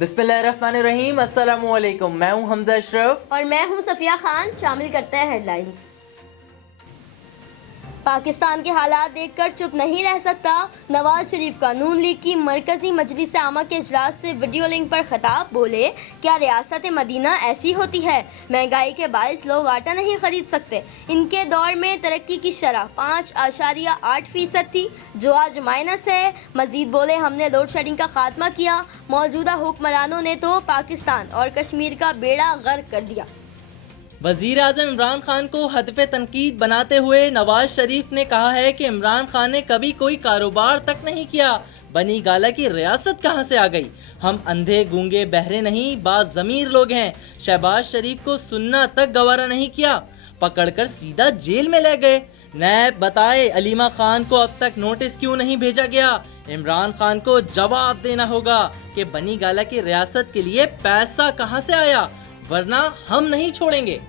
बिस्मिल्लाहिर्रहमानिर्रहीम, अस्सलामु अलैकुम। मैं हूं हमजा अशरफ और मैं हूं सफिया खान। शामिल करते हैं हेडलाइंस। पाकिस्तान के हालात देखकर चुप नहीं रह सकता। नवाज शरीफ का नून लीग की मरकजी मजलिस आमा के इजलास से वीडियो लिंक पर खिताब। बोले, क्या रियासत मदीना ऐसी होती है? महंगाई के बायस लोग आटा नहीं खरीद सकते। इनके दौर में तरक्की की शरह 5.8% थी, जो आज माइनस है। मजीद बोले, हमने लोड शेडिंग का खात्मा किया। मौजूदा हुक्मरानों ने तो पाकिस्तान और कश्मीर का बेड़ा गर्क कर दिया। वज़ीर आज़म इमरान खान को हदफ़े तनकीद बनाते हुए नवाज शरीफ ने कहा है कि इमरान खान ने कभी कोई कारोबार तक नहीं किया। बनी गाला की रियासत कहाँ से आ गई? हम अंधे गूंगे बहरे नहीं, बाज ज़मीर लोग हैं। शहबाज शरीफ को सुनना तक गवारा नहीं किया, पकड़कर सीधा जेल में ले गए। नैब बताए, अलीमा खान को अब तक नोटिस क्यों नहीं भेजा गया? इमरान खान को जवाब देना होगा कि बनी गाला की रियासत के लिए पैसा कहाँ से आया, वरना हम नहीं छोड़ेंगे।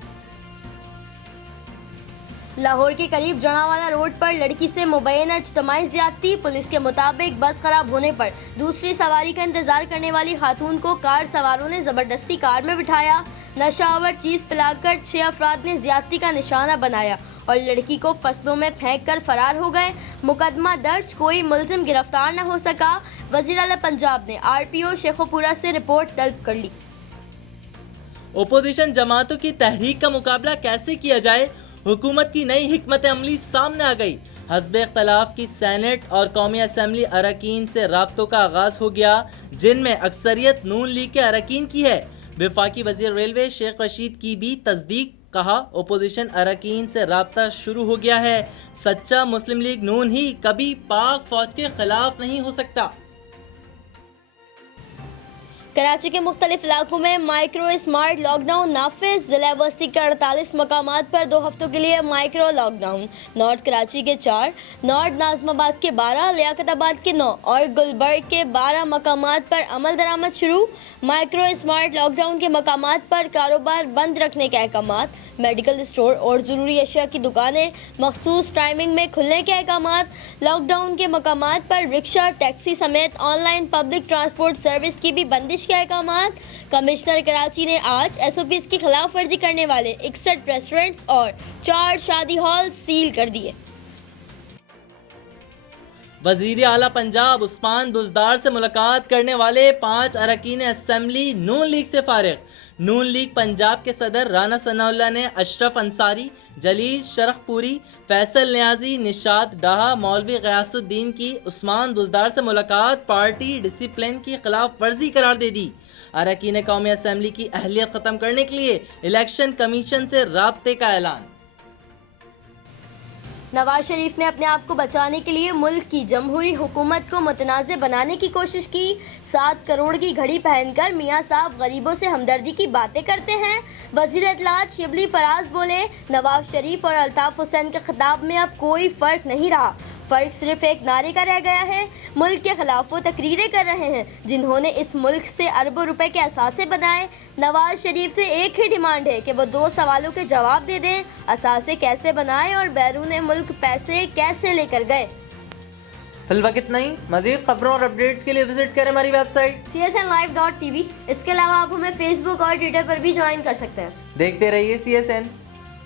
लाहौर के करीब जड़ावाला रोड पर लड़की से मुबैना इज्तिमाई ज़्यादती। पुलिस के मुताबिक बस खराब होने पर दूसरी सवारी का इंतजार करने वाली खातून को कार सवारों ने जबरदस्ती कार में बिठाया। नशावर चीज पिलाकर 6 अफराद ने ज़्यादती का निशाना बनाया और लड़की को फसलों में फेंक कर फरार हो गए। मुकदमा दर्ज, कोई मुलजिम गिरफ्तार न हो सका। वज़ीर आला पंजाब ने RPO शेखोपुरा से रिपोर्ट तलब कर ली। ओपोजिशन जमातों की तहरीक का मुकाबला कैसे किया जाए? हुकूमत की नई हिकमत अमली सामने आ गई। हस्ब इख्तलाफ की सेनेट और कौमी असम्बली अरकान से राब्तों का आगाज हो गया, जिनमें अक्सरियत नून लीग के अरकान की है। वफाकी वजीर रेलवे शेख रशीद की भी तस्दीक। कहा, ओपोजिशन अरकान से राब्ता शुरू हो गया है। सच्चा मुस्लिम लीग नून ही कभी पाक फौज के खिलाफ नहीं हो सकता। कराची के मुख्तलिफ इलाकों में माइक्रो स्मार्ट लॉकडाउन नाफिज। जिला बस्ती के 48 मकामात पर 2 हफ्तों के लिए माइक्रो लॉकडाउन। नॉर्थ कराची के 4, नॉर्थ नाजमाबाद के 12, लियाकताबाद के 9 और गुलबर्ग के 12 मकामात पर अमल दरामद शुरू। माइक्रो स्मार्ट लॉकडाउन के मकामात पर कारोबार बंद रखने के अहकामात। मेडिकल स्टोर और ज़रूरी अशिया की दुकानें मखसूस टाइमिंग में खुलने के अहकामात। लॉकडाउन के मकामात पर रिक्शा, टैक्सी समेत ऑनलाइन पब्लिक ट्रांसपोर्ट सर्विस की भी बंदिश के अहकामात। कमिश्नर कराची ने आज SOPs की खिलाफ वर्जी करने वाले 61 रेस्टोरेंट्स और 4 शादी हॉल सील कर दिए। वज़ीर आला पंजाब उस्मान बुज़दार से मुलाकात करने वाले 5 अरकान असम्बली नून लीग से फारिग। नून लीग पंजाब के सदर राना सनाउल्लाह ने अशरफ अंसारी, जलील शरखपुरी, फैसल न्याजी, निशात डाहा, मौलवी गयासुद्दीन की उस्मान बुज़दार से मुलाकात पार्टी डिसिप्लिन की खिलाफ वर्जी करार दे दी। अरकान कौमी असम्बली की अहलियत ख़त्म करने के लिए इलेक्शन कमीशन से राब्ते का ऐलान। नवाज शरीफ ने अपने आप को बचाने के लिए मुल्क की जमहूरी हुकूमत को मुतनाज़ बनाने की कोशिश की। 7 करोड़ की घड़ी पहनकर मियाँ साहब गरीबों से हमदर्दी की बातें करते हैं। वज़ीर इत्तलात शिबली फराज बोले, नवाज शरीफ और अल्ताफ़ हुसैन के खिताब में अब कोई फ़र्क नहीं रहा, फ़र्क सिर्फ एक नारे का रह गया है। मुल्क के खिलाफ वो तकरीरें कर रहे हैं जिन्होंने इस मुल्क से अरबों रुपए के असासे बनाए। नवाज शरीफ से एक ही डिमांड है कि वो 2 सवालों के जवाब दे दें, असासे कैसे बनाए और बैरून मुल्क पैसे कैसे लेकर गए। फिलहाल इतना ही। मज़ीद खबरों और अपडेट्स के लिए विजिट करें हमारी वेबसाइट csnlive.tv। इसके अलावा आप हमें फेसबुक और ट्विटर पर भी ज्वाइन कर सकते हैं। देखते रहिए CSN।